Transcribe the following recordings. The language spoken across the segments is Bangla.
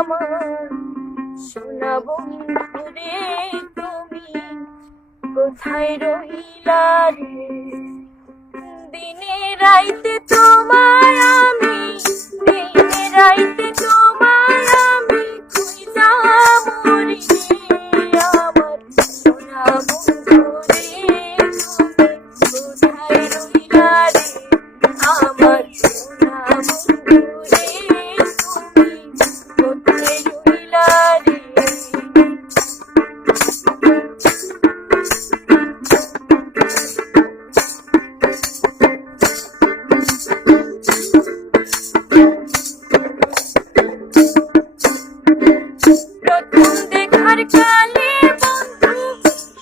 আমার সোনা বন্ধু রে, তুমি কোথায় রইলা রে? দিনে রাইতে তোমায় আমি, দিনে রাইতে তোমায় আমি খুঁজা মরি রে। আমার সোনা বন্ধু রে, তুমি কোথায় রইলা রে? আমার সোনা বন্ধু রে, তুমি কোথায় রইলা রে? প্রথম দেখার কালে বন্ধু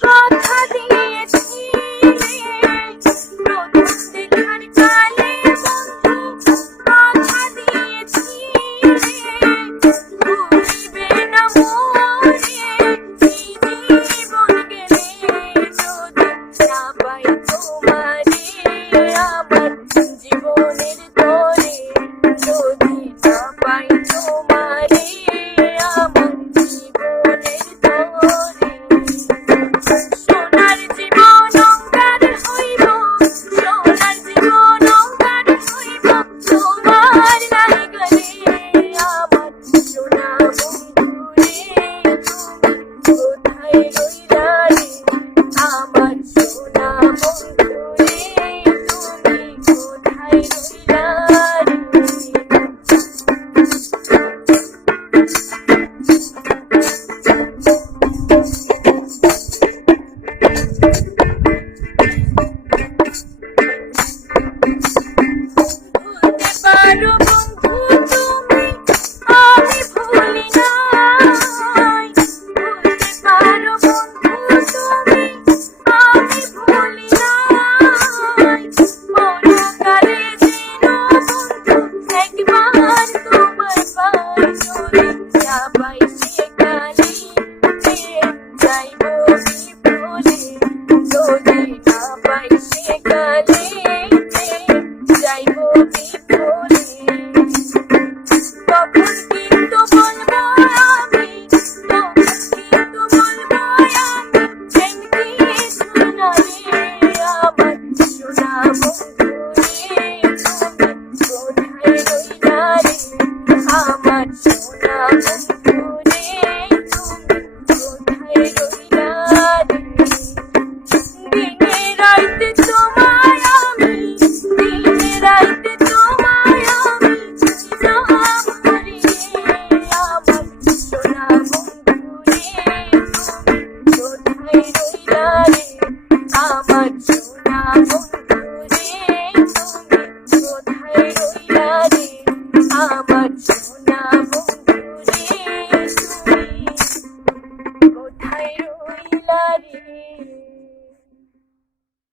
কথা দিয়েছিলে, প্রথম দেখার কালে বন্ধু কথা দিয়েছিলে, ভুলিবে না মোরে জীবন গেলে যদি না পাই তোমারে। আমার জীবনের তরে যদি না পাই তোমারে।